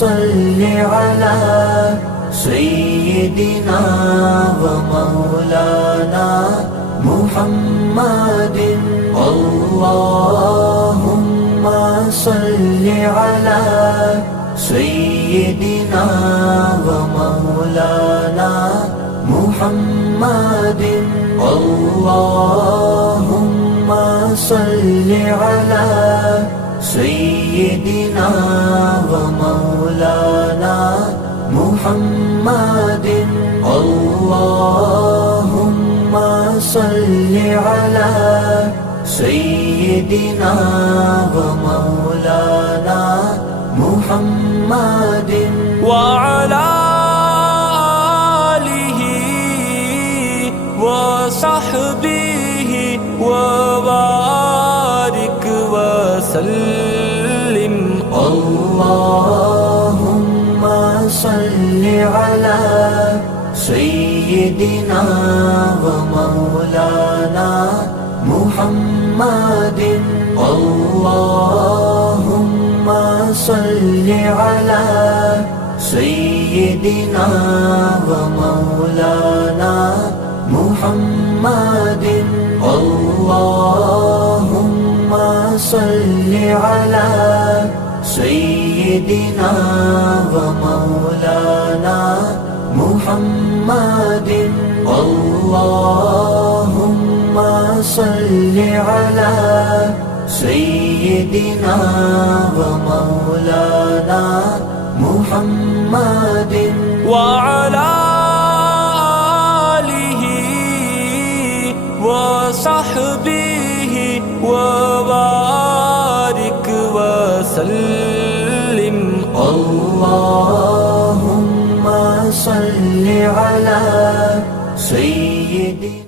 صل على سيدنا ومولانا محمد اللهم صل على سيدنا ومولانا محمد اللهم صل على سيدنا ومولانا محمد اللهم صل على سيدنا ومولانا محمد وعلى آله وصحبه وبارك وسلم اللهم صل على سيدنا ومولانا محمد اللهم صل على سيدنا ومولانا محمد اللهم صل على سيدنا ومولانا محمد اللهم صل على سيدنا ومولانا محمد وعلى آله وصحبه وبارك وسلم اللهم صل على سيدنا